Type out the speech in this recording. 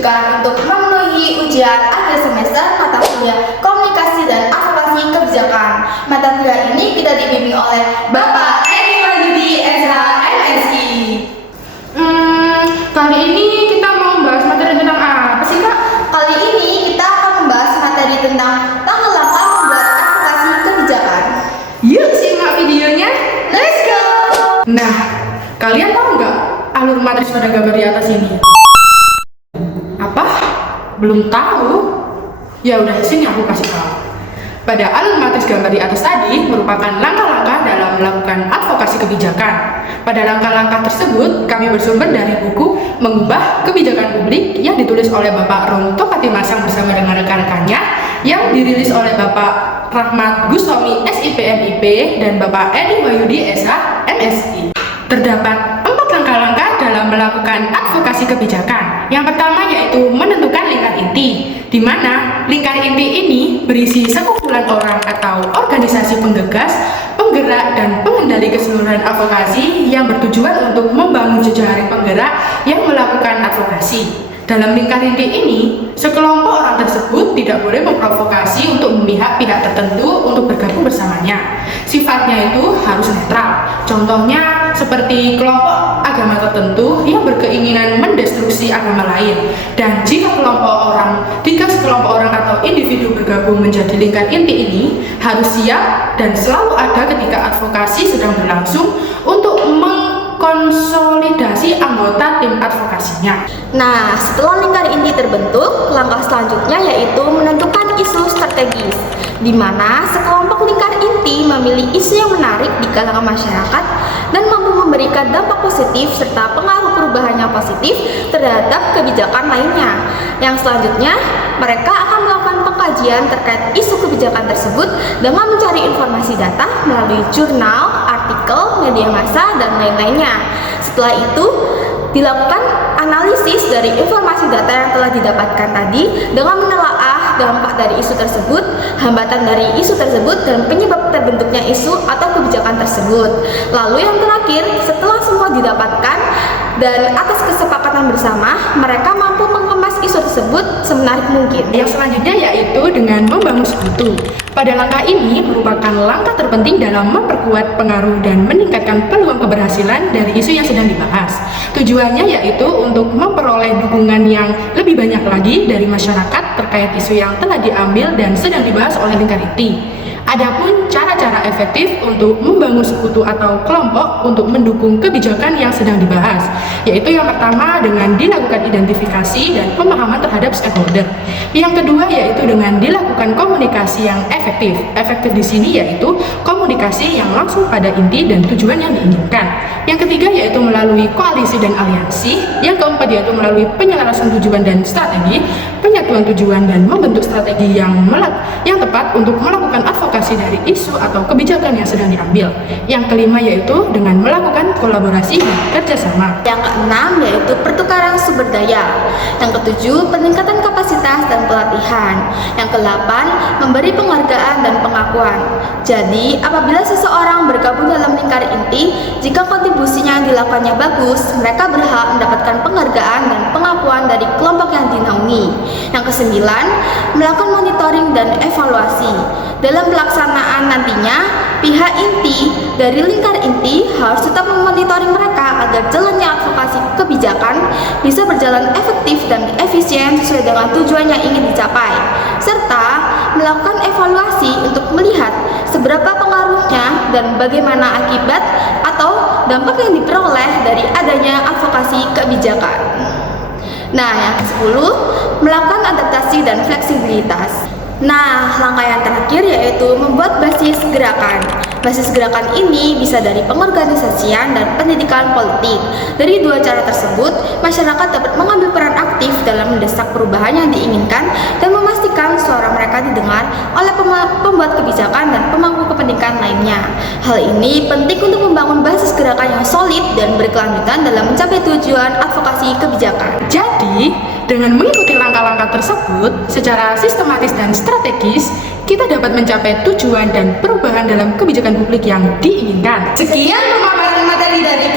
ditujukan untuk memenuhi ujian akhir semester mata kuliah Komunikasi dan Advokasi Kebijakan. Mata kuliah ini kita dibimbing oleh Bapak Edi Wahyudi, SH.MSI. Kali ini kita mau membahas materi tentang apa sih, Kak? Kali ini kita akan membahas materi tentang langkah-langkah membuat advokasi kebijakan. Yuk simak videonya. Let's go! Nah, kalian tahu nggak alur materi pada gambar di atas ini? Apa? Belum tahu? Ya udah, sini aku kasih tahu. Pada alur materi gambar di atas tadi merupakan langkah-langkah dalam melakukan advokasi kebijakan. Pada langkah-langkah tersebut, kami bersumber dari buku Mengubah Kebijakan Publik yang ditulis oleh Bapak Ronto Patimasang bersama dengan rekan-rekannya, yang dirilis oleh Bapak Rahmat Gustomi, SIP/MIP, dan Bapak Edi Wahyudi, SH.MSI. Terdapat 4 langkah-langkah dalam melakukan advokasi kebijakan. Yang pertama yaitu menentukan lingkar inti, di mana lingkar inti ini berisi sekumpulan orang atau organisasi penggegas, penggerak, dan pengendali keseluruhan advokasi yang bertujuan untuk membangun jejaring penggerak yang melakukan advokasi. Dalam lingkar inti ini, sekelompok orang tersebut tidak boleh memprovokasi untuk memihak-pihak tertentu untuk bergabung bersamanya. Sifatnya itu harus netral. Contohnya seperti kelompok agama tertentu yang berkeinginan mendestruksi agama lain. Dan jika sekelompok orang atau individu bergabung menjadi lingkar inti ini, harus siap dan selalu ada ketika advokasi sedang berlangsung untuk konsolidasi anggota tim advokasinya. Nah, setelah lingkar inti terbentuk, langkah selanjutnya yaitu menentukan isu strategis, di mana sekelompok lingkar inti memilih isu yang menarik di kalangan masyarakat dan mampu memberikan dampak positif serta pengaruh perubahan yang positif terhadap kebijakan lainnya. Yang selanjutnya, mereka akan melakukan pengkajian terkait isu kebijakan tersebut dengan mencari informasi data melalui jurnal, artikel, media massa, dan lain-lainnya. Setelah itu, dilakukan analisis dari informasi data yang telah didapatkan tadi dengan menelaah dampak dari isu tersebut, hambatan dari isu tersebut, dan penyebab terbentuknya isu atau kebijakan tersebut. Lalu yang terakhir, setelah semua didapatkan dan atas kesepakatan bersama, mereka mampu mengemas isu tersebut semenarik mungkin. Yang selanjutnya yaitu dengan membangun sekutu. Pada langkah ini merupakan langkah terpenting dalam memperkuat pengaruh dan meningkatkan peluang keberhasilan dari isu yang sedang dibahas. Tujuannya yaitu untuk memperoleh dukungan yang lebih banyak lagi dari masyarakat terkait isu yang telah diambil dan sedang dibahas oleh lingkar inti. Adapun cara-cara efektif untuk membangun sekutu atau kelompok untuk mendukung kebijakan yang sedang dibahas, yaitu yang pertama dengan dilakukan identifikasi dan pemahaman terhadap stakeholder. Yang kedua yaitu dengan dilakukan komunikasi yang efektif. Efektif di sini yaitu komunikasi yang langsung pada inti dan tujuan yang diinginkan. Yang ketiga yaitu melalui koalisi dan aliansi. Yang keempat yaitu melalui penyelarasan tujuan dan strategi, penyatuan tujuan dan membentuk strategi yang tepat untuk melakukan advokasi dari isu atau kebijakan yang sedang diambil. Yang kelima yaitu dengan melakukan kolaborasi dan kerjasama. Yang keenam yaitu pertukaran sumber daya. Yang ketujuh, peningkatan kapasitas dan pelatihan. Yang kedelapan, memberi penghargaan dan pengakuan. Jadi, apabila seseorang bergabung dalam lingkar inti, jika kontribusinya yang dilakukannya bagus, mereka berhak mendapatkan penghargaan dan pengakuan dari kelompok yang dinaungi. Yang kesembilan, melakukan monitoring dan evaluasi. Dalam pelaksanaan nantinya, pihak inti dari lingkar inti harus tetap memonitoring mereka agar jalannya advokasi kebijakan bisa berjalan efektif dan efisien sesuai dengan tujuan yang ingin dicapai, serta melakukan evaluasi untuk melihat seberapa pengaruhnya dan bagaimana akibat atau dampak yang diperoleh dari adanya advokasi kebijakan. Nah, yang ke-10, melakukan adaptasi dan fleksibilitas. Nah, langkah yang terakhir yaitu membuat basis gerakan. Basis gerakan ini bisa dari pengorganisasian dan pendidikan politik. Dari dua cara tersebut, masyarakat dapat mengambil peran aktif dalam mendesak perubahan yang diinginkan dan memastikan suara mereka didengar oleh pembuat kebijakan dan pemangku kepentingan lainnya. Hal ini penting untuk membangun basis gerakan yang solid dan berkelanjutan dalam mencapai tujuan advokasi kebijakan. Jadi, dengan mengikuti langkah-langkah tersebut secara sistematis dan strategis, kita dapat mencapai tujuan dan perubahan dalam kebijakan publik yang diinginkan. Sekian pemaparan materi dari